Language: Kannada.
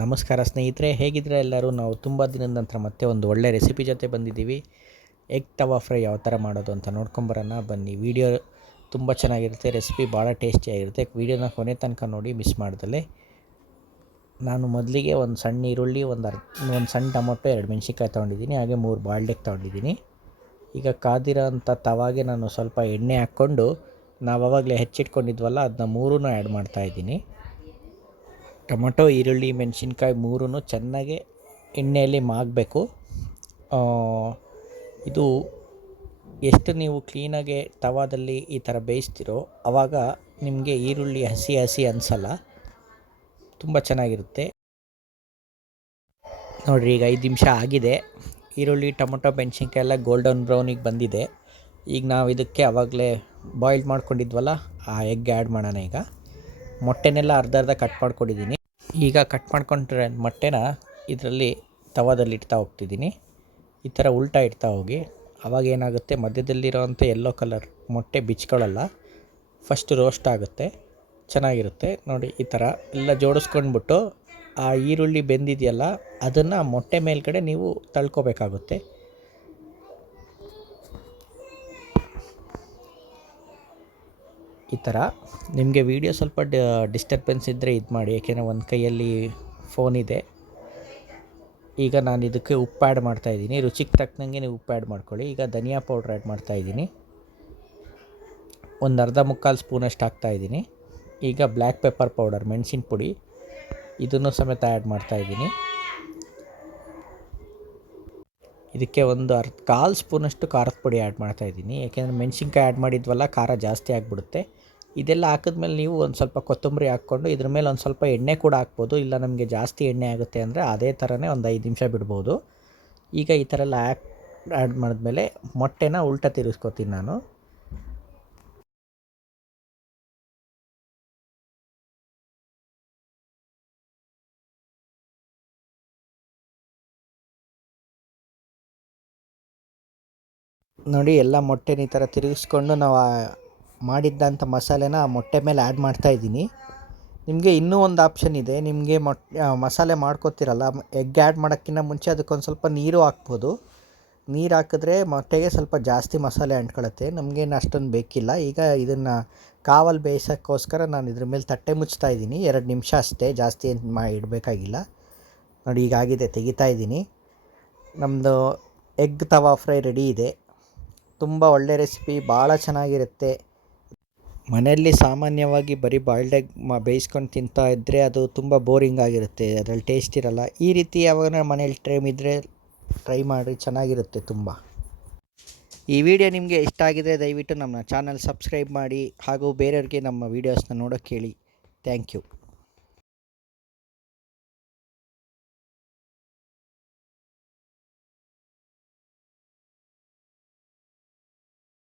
ನಮಸ್ಕಾರ ಸ್ನೇಹಿತರೆ, ಹೇಗಿದ್ರೆ ಎಲ್ಲರೂ. ನಾವು ತುಂಬ ದಿನದ ನಂತರ ಮತ್ತೆ ಒಂದು ಒಳ್ಳೆ ರೆಸಿಪಿ ಜೊತೆ ಬಂದಿದ್ದೀವಿ. ಎಗ್ ತವಾ ಫ್ರೈ ಯಾವ ಥರ ಮಾಡೋದು ಅಂತ ನೋಡ್ಕೊಂಬರೋಣ ಬನ್ನಿ. ವಿಡಿಯೋ ತುಂಬ ಚೆನ್ನಾಗಿರುತ್ತೆ, ರೆಸಿಪಿ ಭಾಳ ಟೇಸ್ಟಿಯಾಗಿರುತ್ತೆ. ವಿಡಿಯೋನ ಕೊನೆ ತನಕ ನೋಡಿ ಮಿಸ್ ಮಾಡ್ದಲೆ. ನಾನು ಮೊದಲಿಗೆ ಒಂದು ಸಣ್ಣ ಈರುಳ್ಳಿ, ಒಂದು ಸಣ್ಣ ಟೊಮೊಟೊ, 2 ಮೆಣಸಿನ್ಕಾಯಿ ತೊಗೊಂಡಿದ್ದೀನಿ. ಹಾಗೆ 3 ಬಾಳ್ಡೆಗ್ ತೊಗೊಂಡಿದ್ದೀನಿ. ಈಗ ಕಾದಿರೋ ಅಂಥ ತವಾಗೆ ನಾನು ಸ್ವಲ್ಪ ಎಣ್ಣೆ ಹಾಕ್ಕೊಂಡು ನಾವು ಆವಾಗಲೇ ಹೆಚ್ಚಿಟ್ಕೊಂಡಿದ್ವಲ್ಲ ಅದನ್ನ ಮೂರೂ ಆ್ಯಡ್ ಮಾಡ್ತಾಯಿದ್ದೀನಿ. ಟೊಮೊಟೊ, ಈರುಳ್ಳಿ, ಮೆಣಸಿನ್ಕಾಯಿ ಮೂರೂ ಚೆನ್ನಾಗಿ ಎಣ್ಣೆಯಲ್ಲಿ ಮಾಗಬೇಕು. ಇದು ಎಷ್ಟು ನೀವು ಕ್ಲೀನಾಗೆ ತವಾದಲ್ಲಿ ಈ ಥರ ಬೇಯಿಸ್ತಿರೋ ಆವಾಗ ನಿಮಗೆ ಈರುಳ್ಳಿ ಹಸಿ ಅನಿಸಲ್ಲ, ತುಂಬ ಚೆನ್ನಾಗಿರುತ್ತೆ. ನೋಡಿರಿ, ಈಗ 5 ನಿಮಿಷ ಆಗಿದೆ. ಈರುಳ್ಳಿ, ಟೊಮೊಟೊ, ಮೆಣಸಿನ್ಕಾಯಿ ಎಲ್ಲ ಗೋಲ್ಡನ್ ಬ್ರೌನಿಗೆ ಬಂದಿದೆ. ಈಗ ನಾವು ಇದಕ್ಕೆ ಆವಾಗಲೇ ಬಾಯ್ಲ್ ಮಾಡ್ಕೊಂಡಿದ್ವಲ್ಲ ಆ ಎಗ್ ಆ್ಯಡ್ ಮಾಡೋಣ. ಈಗ ಮೊಟ್ಟೆನೆಲ್ಲ ಅರ್ಧ ಕಟ್ ಮಾಡ್ಕೊಂಡಿದ್ದೀನಿ. ಈಗ ಕಟ್ ಮಾಡ್ಕೊಂಡ್ರೆ ಮೊಟ್ಟೆನ ಇದರಲ್ಲಿ ತವಾದಲ್ಲಿ ಇಡ್ತಾ ಹೋಗ್ತಿದ್ದೀನಿ. ಈ ಥರ ಉಲ್ಟಾ ಇಡ್ತಾ ಹೋಗಿ. ಆವಾಗ ಏನಾಗುತ್ತೆ, ಮಧ್ಯದಲ್ಲಿರೋವಂಥ ಯೆಲ್ಲೋ ಕಲರ್ ಮೊಟ್ಟೆ ಬಿಚ್ಕೊಳ್ಳಲ್ಲ, ಫಸ್ಟ್ ರೋಸ್ಟ್ ಆಗುತ್ತೆ, ಚೆನ್ನಾಗಿರುತ್ತೆ. ನೋಡಿ, ಈ ಥರ ಎಲ್ಲ ಜೋಡಿಸ್ಕೊಂಡ್ಬಿಟ್ಟು ಆ ಈರುಳ್ಳಿ ಬೆಂದಿದೆಯಲ್ಲ ಅದನ್ನು ಮೊಟ್ಟೆ ಮೇಲ್ಗಡೆ ನೀವು ತಳ್ಕೊಬೇಕಾಗುತ್ತೆ. ಈ ಥರ ನಿಮಗೆ ವಿಡಿಯೋ ಸ್ವಲ್ಪ ಡಿಸ್ಟರ್ಬೆನ್ಸ್ ಇದ್ದರೆ ಇದು ಮಾಡಿ, ಏಕೆಂದರೆ ಒಂದು ಕೈಯಲ್ಲಿ ಫೋನ್ ಇದೆ. ಈಗ ನಾನು ಇದಕ್ಕೆ ಉಪ್ಪು ಆ್ಯಡ್ ಮಾಡ್ತಾಯಿದ್ದೀನಿ. ರುಚಿಗೆ ತಕ್ಕನಂಗೆ ನೀವು ಉಪ್ಪು ಆ್ಯಡ್ ಮಾಡ್ಕೊಳ್ಳಿ. ಈಗ ಧನಿಯಾ ಪೌಡ್ರ್ ಆ್ಯಡ್ ಮಾಡ್ತಾಯಿದ್ದೀನಿ, ಒಂದು ಅರ್ಧ ಮುಕ್ಕಾಲು ಸ್ಪೂನಷ್ಟು ಹಾಕ್ತಾಯಿದ್ದೀನಿ. ಈಗ ಬ್ಲ್ಯಾಕ್ ಪೆಪ್ಪರ್ ಪೌಡರ್, ಮೆಣಸಿನ ಪುಡಿ, ಇದನ್ನು ಸಮೇತ ಆ್ಯಡ್ ಮಾಡ್ತಾಯಿದ್ದೀನಿ. ಇದಕ್ಕೆ ಒಂದು ಕಾಲು ಸ್ಪೂನಷ್ಟು ಖಾರದ ಪುಡಿ ಆ್ಯಡ್ ಮಾಡ್ತಾಯಿದ್ದೀನಿ, ಏಕೆಂದರೆ ಮೆಣಸಿನ್ಕಾಯಿ ಆ್ಯಡ್ ಮಾಡಿದ್ವಲ್ಲ, ಖಾರ ಜಾಸ್ತಿ ಆಗಿಬಿಡುತ್ತೆ. ಇದೆಲ್ಲ ಹಾಕಿದ್ಮೇಲೆ ನೀವು ಒಂದು ಸ್ವಲ್ಪ ಕೊತ್ತಂಬರಿ ಹಾಕ್ಕೊಂಡು ಇದ್ರ ಮೇಲೆ ಒಂದು ಸ್ವಲ್ಪ ಎಣ್ಣೆ ಕೂಡ ಹಾಕ್ಬೋದು. ಇಲ್ಲ ನಮಗೆ ಜಾಸ್ತಿ ಎಣ್ಣೆ ಆಗುತ್ತೆ ಅಂದರೆ ಅದೇ ಥರನೇ ಒಂದು 5 ನಿಮಿಷ ಬಿಡ್ಬೋದು. ಈಗ ಈ ಥರ ಎಲ್ಲ ಆ್ಯಡ್ ಮಾಡಿದ್ಮೇಲೆ ಮೊಟ್ಟೆನ ಉಲ್ಟಾ ತಿರುಗಿಸ್ಕೊತೀನಿ ನಾನು. ನೋಡಿ, ಎಲ್ಲ ಮೊಟ್ಟೆನ ಈ ಥರ ತಿರುಗಿಸ್ಕೊಂಡು ನಾವು ಮಾಡಿದ್ದಂಥ ಮಸಾಲೆನ ಆ ಮೊಟ್ಟೆ ಮೇಲೆ ಆ್ಯಡ್ ಮಾಡ್ತಾಯಿದ್ದೀನಿ. ನಿಮಗೆ ಇನ್ನೂ ಒಂದು ಆಪ್ಷನ್ ಇದೆ. ನಿಮಗೆ ಮಸಾಲೆ ಮಾಡ್ಕೊತಿರಲ್ಲ, ಎಗ್ ಆ್ಯಡ್ ಮಾಡೋಕ್ಕಿಂತ ಮುಂಚೆ ಅದಕ್ಕೊಂದು ಸ್ವಲ್ಪ ನೀರು ಹಾಕ್ಬೋದು. ನೀರು ಹಾಕಿದ್ರೆ ಮೊಟ್ಟೆಗೆ ಸ್ವಲ್ಪ ಜಾಸ್ತಿ ಮಸಾಲೆ ಅಂಟ್ಕೊಳ್ಳುತ್ತೆ, ನಮಗೇನು ಅಷ್ಟೊಂದು ಬೇಕಿಲ್ಲ. ಈಗ ಇದನ್ನು ಕಾವಲ್ಲಿ ಬೇಯಿಸೋಕ್ಕೋಸ್ಕರ ನಾನು ಇದ್ರ ಮೇಲೆ ತಟ್ಟೆ ಮುಚ್ತಾಯಿದ್ದೀನಿ. 2 ನಿಮಿಷ ಅಷ್ಟೇ, ಜಾಸ್ತಿ ಏನು ಇಡಬೇಕಾಗಿಲ್ಲ. ನೋಡಿ, ಈಗ ಆಗಿದೆ, ತೆಗಿತಾ ಇದ್ದೀನಿ. ನಮ್ಮದು ಎಗ್ ತವಾ ಫ್ರೈ ರೆಡಿ ಇದೆ. ತುಂಬ ಒಳ್ಳೆ ರೆಸಿಪಿ, ಭಾಳ ಚೆನ್ನಾಗಿರುತ್ತೆ. ಮನೆಯಲ್ಲಿ ಸಾಮಾನ್ಯವಾಗಿ ಬರೀ ಬಾಯ್ಲ್ಡ್ ಎಗ್ ಬೇಯಿಸ್ಕೊಂಡು ತಿಂತಾ ಇದ್ದರೆ ಅದು ತುಂಬ ಬೋರಿಂಗ್ ಆಗಿರುತ್ತೆ, ಅದರಲ್ಲಿ ಟೇಸ್ಟ್ ಇರಲ್ಲ. ಈ ರೀತಿ ಯಾವಾಗ ಮನೇಲಿ ಟ್ರೈ ಮಾಡಿ, ಚೆನ್ನಾಗಿರುತ್ತೆ ತುಂಬ. ಈ ವಿಡಿಯೋ ನಿಮಗೆ ಇಷ್ಟ ಆಗಿದೆ ದಯವಿಟ್ಟು ನಮ್ಮ ಚಾನಲ್ ಸಬ್ಸ್ಕ್ರೈಬ್ ಮಾಡಿ, ಹಾಗೂ ಬೇರೆಯವ್ರಿಗೆ ನಮ್ಮ ವೀಡಿಯೋಸ್ನ ನೋಡೋಕ್ಕೆ ಹೇಳಿ. Thank you.